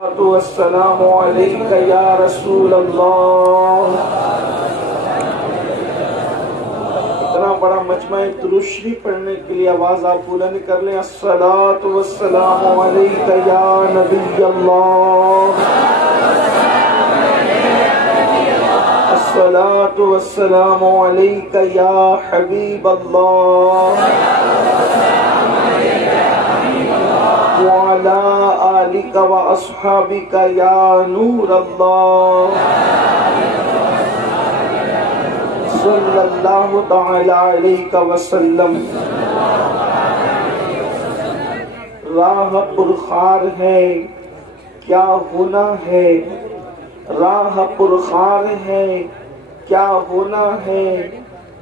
अस्सलामु अलैका या रसूल अल्लाह। इतना बड़ा मजमा दुरूद शरीफ पढ़ने के लिए आवाज आप बुलंद कर लें। अस्सलातु वस्सलामु अलैका या नबी अल्लाह, अस्सलातु वस्सलामु अलैका या हबीब अल्लाह, वअला आलिका व अस्हाबिका या नूर अल्लाह, सल्लल्लाहु तआला अलैहि वसल्लम। राह पुरखार है क्या होना है, राह पुरखार है क्या होना है,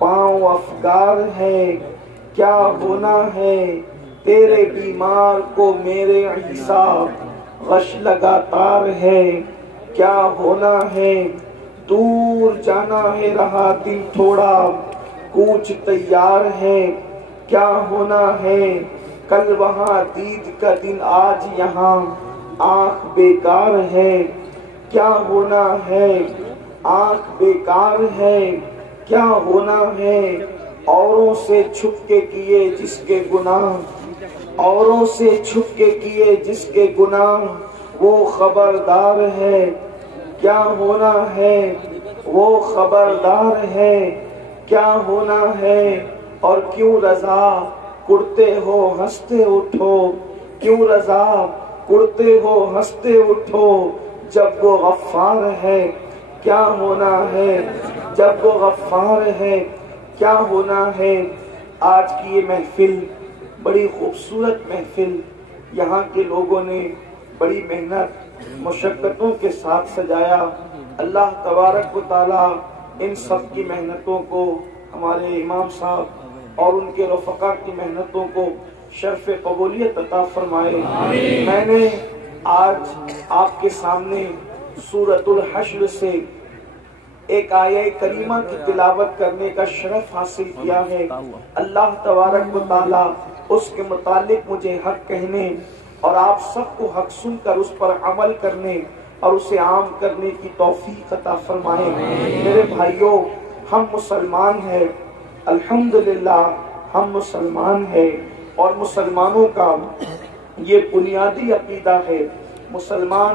पाँव अफगार है क्या होना है, तेरे बीमार को मेरे हिसाब गश लगातार है क्या होना है, दूर जाना है रहा दिन थोड़ा कूच तैयार है क्या होना है, कल वहाँ दीद का दिन आज यहाँ आँख बेकार है क्या होना है, आँख बेकार है क्या होना है, औरों से छुप के किए जिसके गुनाह, औरों से छुप के किए जिसके गुनाह, वो खबरदार है क्या होना है, वो खबरदार है क्या होना है। और क्यों रजा कुड़ते हो हंसते उठो, क्यों रजा कुड़ते हो हंसते उठो, जब वो गफ्फार है क्या होना है, जब वो गफ्फार है क्या होना है। आज की ये महफिल बड़ी खूबसूरत महफिल, यहाँ के लोगों ने बड़ी मेहनत मुशक्कतों के साथ सजाया। अल्लाह तबारक व तआला इन सब की मेहनतों को, हमारे इमाम साहब और उनके रफ़क़ा की मेहनतों को शर्फ़ कबूलियत अता फरमाए। मैंने आज आपके सामने सूरतुल हश्र से एक आया करीमा की तिलावत करने का शरफ हासिल किया है। अल्लाह तबारक व तआला उसके मुतालिक मुझे हक कहने और आप सबको हक सुनकर उस पर अमल करने और उसे आम करने की तौफीक अता फरमाए। मेरे भाइयों, हम मुसलमान हैं, अल्हम्दुलिल्लाह हम मुसलमान हैं और मुसलमानों का ये बुनियादी अकीदा है। मुसलमान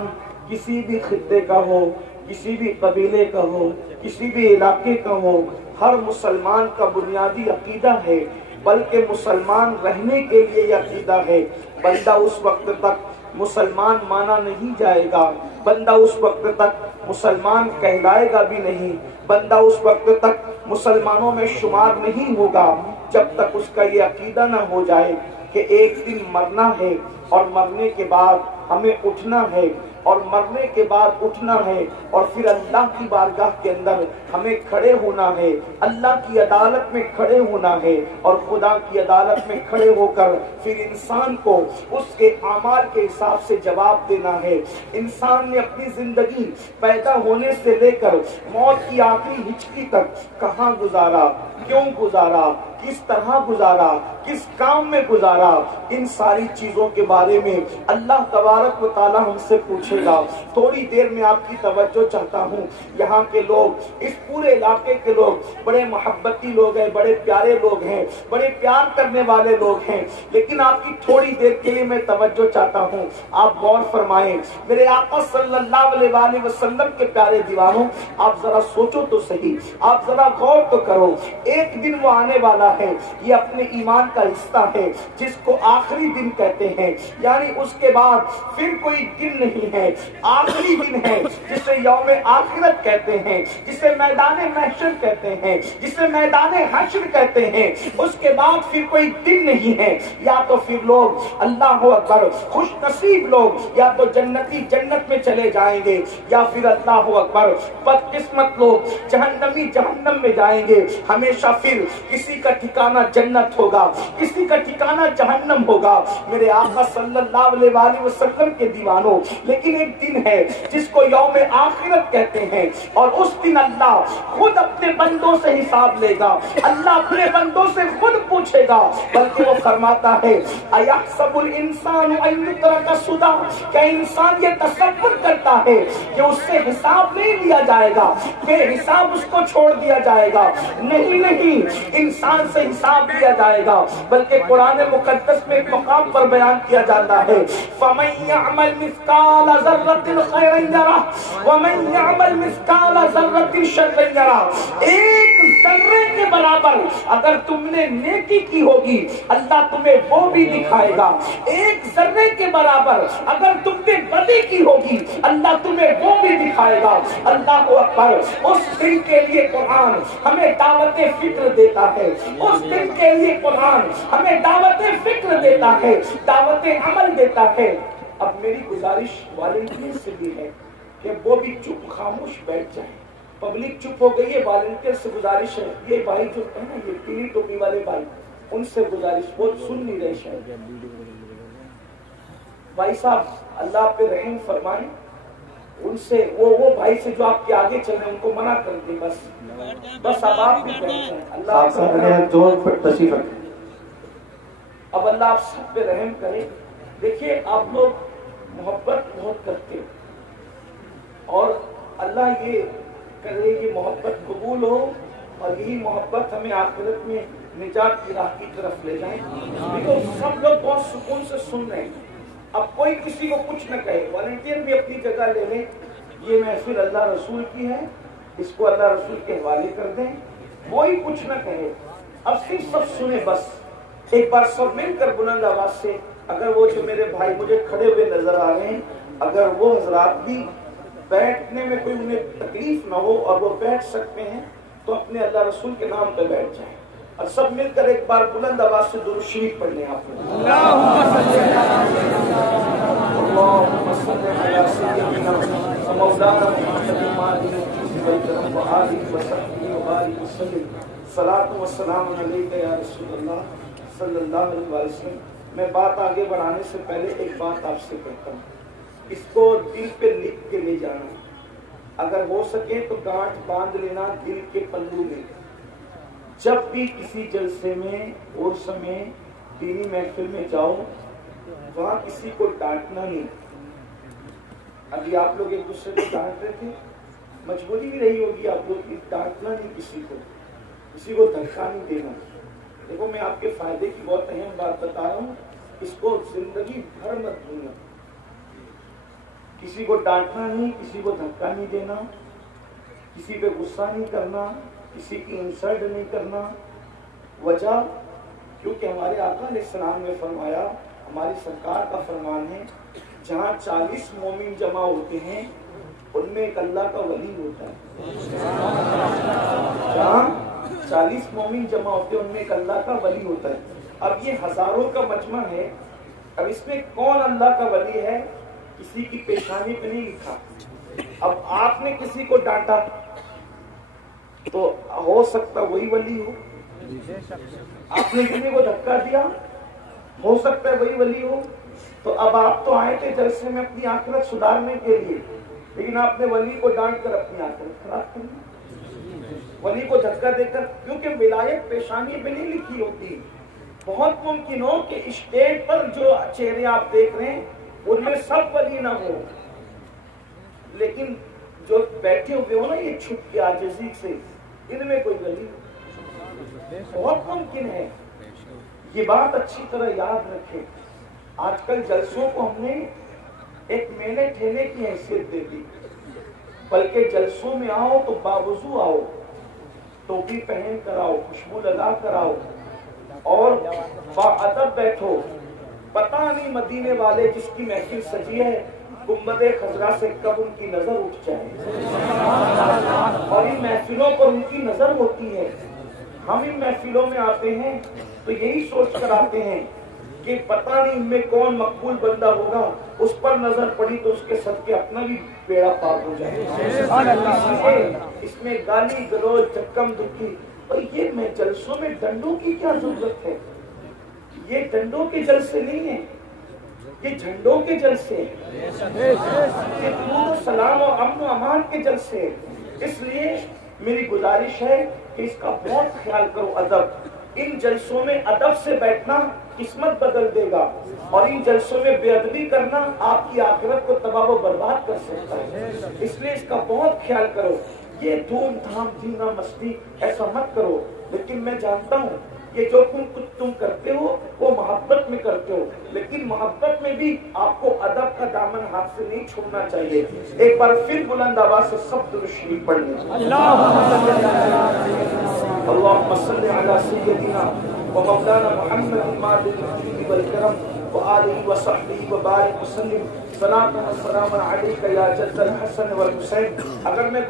किसी भी खित्ते का हो, किसी भी कबीले का हो, किसी भी इलाके का हो, हर मुसलमान का बुनियादी अकीदा है। बल्कि मुसलमान रहने के लिए यह अकीदा है। बंदा उस वक्त तक मुसलमान माना नहीं जाएगा, बंदा उस वक्त तक मुसलमान कहलाएगा भी नहीं, बंदा उस वक्त तक मुसलमानों में शुमार नहीं होगा जब तक उसका ये अकीदा न हो जाए कि एक दिन मरना है और मरने के बाद हमें उठना है और मरने के बाद उठना है और फिर अल्लाह की बारगाह के अंदर हमें खड़े होना है, अल्लाह की अदालत में खड़े होना है और खुदा की अदालत में खड़े होकर फिर इंसान को उसके आमाल के हिसाब से जवाब देना है। इंसान ने अपनी जिंदगी पैदा होने से लेकर मौत की आखिरी हिचकी तक कहाँ गुजारा, क्यों गुजारा, किस तरह गुजारा, किस काम में गुजारा, इन सारी चीजों के बारे में अल्लाह तबारक व तआला हमसे पूछेगा। थोड़ी देर में आपकी तवज्जो चाहता हूँ। यहाँ के लोग, इस पूरे इलाके के लोग बड़े मोहब्बती लोग हैं, बड़े प्यारे लोग हैं, बड़े प्यार करने वाले लोग हैं, लेकिन आपकी थोड़ी देर के लिए मैं तवज्जो चाहता हूँ। आप गौर फरमाएं, मेरे आका सल्लल्लाहु अलैहि वसल्लम के प्यारे दीवानों, आप जरा सोचो तो सही, आप जरा गौर तो करो। एक दिन वो आने वाला है, ये अपने ईमान का हिस्सा है जिसको आखिरी दिन कहते हैं, यानी उसके बाद फिर कोई दिन नहीं है, आखिरी दिन है जिसे यौमे आखिरत कहते हैं, जिसे मैदाने महशर कहते हैं, जिसे मैदाने हश्र कहते हैं। उसके बाद फिर कोई दिन नहीं है। या तो फिर लोग अल्लाह अकबर खुश नसीब लोग या तो जन्नती जन्नत में चले जाएंगे, या फिर अल्लाह अकबर बदकिस्मत लोग जहन्नमी जहन्नम में जाएंगे। हमेशा फिर किसी का ठिकाना जन्नत होगा, किसी का ठिकाना जहन्नम होगा। मेरे आका सल्लल्लाहु अलैहि वसल्लम के दीवानों, लेकिन एक दिन है जिसको यौम आखिरत कहते हैं, और उस दिन अल्लाह खुद अपने बंदों से हिसाब लेगा, अल्लाह अपने बंदों से खुद पूछेगा। बल्कि वो फरमाता है, अयहसबुल इंसान अन युतरका सुदा, क्या इंसान ये तसव्वुर करता है कि उससे हिसाब नहीं लिया जाएगा, कि हिसाब उसको छोड़ दिया जाएगा? नहीं नहीं, इंसान से हिसाब लिया जाएगा। बल्कि कुरान मुकद्दस में एक मकाम पर बयान किया जाता है, फमन यअमल मिस्काल ज़र्रतिन खैरन यरा वमन यअमल मिस्काल ज़र्रतिन शर्रन यरा। एक जर्रे के बराबर अगर तुमने नेकी की होगी, अल्लाह तुम्हें वो भी दिखाएगा। एक जर्रे के बराबर अगर तुमने बदी की होगी, अल्लाह तुम्हें वो भी दिखाएगा। अल्लाह को अकबर। उस दिन के लिए कुरान हमें दावत फिक्र देता है, उस दिन के लिए कुरान हमें दावत फिक्र देता है, दावत अमल देता है। अब मेरी गुजारिश वॉलंटियर से भी है कि वो भी चुप खामोश बैठ जाए। पब्लिक चुप हो गई है, वॉलंटियर से गुजारिश है, ये भाई जो है ना, ये पीली टोपी वाले भाई, उनसे गुजारिश, वो सुन नहीं रहे शायद। भाई साहब अल्लाह पे रहम फरमाए, उनसे वो भाई से जो आपके आगे चल रहे हैं उनको मना कर दे। बस अब आप भी बैठे हैं, अल्लाह तशरीफ रखें। अब अल्लाह आप सब पे रहम करे। देखिए आप लोग मोहब्बत बहुत करते हो, और अल्लाह ये करे कि मोहब्बत कबूल हो, और यही मोहब्बत हमें आखिरत में निजात की राह की तरफ ले जाए। देखो सब लोग बहुत सुकून से सुन रहे हैं, अब कोई किसी को कुछ न कहे, वॉलंटियर भी अपनी जगह ले लें। ये महफिल अल्लाह रसूल की है, इसको अल्लाह रसूल के हवाले कर दें, कोई कुछ न कहे, अब सिर्फ सब सुने। बस एक बार सब मिलकर बुलंद आवाज से, अगर वो जो मेरे भाई मुझे खड़े हुए नजर आ रहे हैं, अगर वो हजरात भी बैठने में कोई उन्हें तकलीफ ना हो और वो बैठ सकते हैं, तो अपने अल्लाह रसूल के नाम पे बैठ जाएं, और सब मिलकर एक बार बुलंद आवाज से दुरूद शरीफ पढ़ लें। आप मैं बात आगे बढ़ाने से पहले एक बात आपसे कहता हूँ, इसको दिल पे लिख के ले जाना, अगर हो सके तो गांठ बांध लेना दिल के पल्लू में। जब भी किसी जलसे में और समय दीनी महफिल में जाओ, वहां किसी को डांटना नहीं। अभी आप लोग एक दूसरे को डांट रहे थे, मजबूरी भी रही होगी आप लोग की, डांटना नहीं, किसी को धक्का नहीं देना। देखो मैं आपके फायदे की बहुत अहम बात बता रहा हूँ, इसको जिंदगी भर मत भूलना। किसी को डांटना नहीं, किसी को धक्का नहीं देना, किसी पे गुस्सा नहीं करना, किसी की इंसल्ट नहीं करना। वजह क्योंकि हमारे आका अलैहिस्सलाम ने फरमाया, हमारी सरकार का फरमान है, जहाँ 40 मोमिन जमा होते हैं उनमें एक अल्लाह का वली होता है। जहाँ 40 मोमिन जमा होते हैं उनमें एक अल्लाह का वली होता है। अब ये हजारों का मजमा है, अब इसमें कौन अल्लाह का वली है किसी की पेशानी पे नहीं लिखा। अब आपने किसी को डांटा तो हो सकता वही वली हो, आपने किसी को धक्का दिया हो सकता है वही वली हो। तो अब आप तो आए थे जलसे में अपनी आखिरत सुधारने के लिए, लेकिन आपने वली को डांट कर अपनी आखिरत खराब कर दी, वली को धक्का देकर। क्योंकि विलायत पेशानी पे नहीं लिखी होती। बहुत मुमकिन हो कि स्टेज पर जो चेहरे आप देख रहे हैं उनमें सब वली ना हो, लेकिन जो बैठे हुए हो ना ये छुप के आजिज़ी से, इनमें कोई वली बहुत मुमकिन है। ये बात अच्छी तरह याद रखें। आजकल जलसों को हमने एक मेले ठेले की हैसियत दे दी, बल्कि जलसों में आओ तो बावजू आओ, टोपी पहन कर आओ, खुशबू लगा कर आओ और बाअदब बैठो। पता नहीं मदीने वाले जिसकी महफिल सजी है गुंबदे खजरा से कब उनकी नजर उठ जाए, और इन महफिलों पर उनकी नजर होती है। हम इन महफिलों में आते हैं तो यही सोच कर आते हैं कि पता नहीं इनमें कौन मकबूल बंदा होगा, उस पर नजर पड़ी तो उसके सदके अपना भी बेड़ा पार हो जाए। इसमें गाली गलौज धक्कम दुखी और ये मैं जलसों में डंडों की क्या जरूरत है? ये डंडों के जलसे नहीं है, ये झंडों के जलसे है, ये दूर सलाम और अमन अमान के जलसे है। इसलिए मेरी गुजारिश है कि इसका बहुत ख्याल करो। अदब, इन जलसों में अदब से बैठना किस्मत बदल देगा, और इन जलसों में बेअदबी करना आपकी आखिरत को तबाह व बर्बाद कर सकता है। इसलिए इसका बहुत ख्याल करो। ये धूमधाम जीना मस्ती ऐसा मत करो। लेकिन मैं जानता हूँ ये जो कुछ तुम करते हो वो मोहब्बत में करते हो, लेकिन मोहब्बत में भी आपको अदब का दामन हाथ से नहीं छोड़ना चाहिए। एक बार फिर बुलंद आवाज से सब दुरूद शरीफ पढ़ लें। अल्लाहुम्मा सल्ली अला सय्यदिना व मौलाना मुहम्मद मालिक वल करम व आलिहि व सहबिहि व बारिक व सल्लिम सलातन व सलामन अलैका या जद्दल हसन वल हुसैन। अगर मैं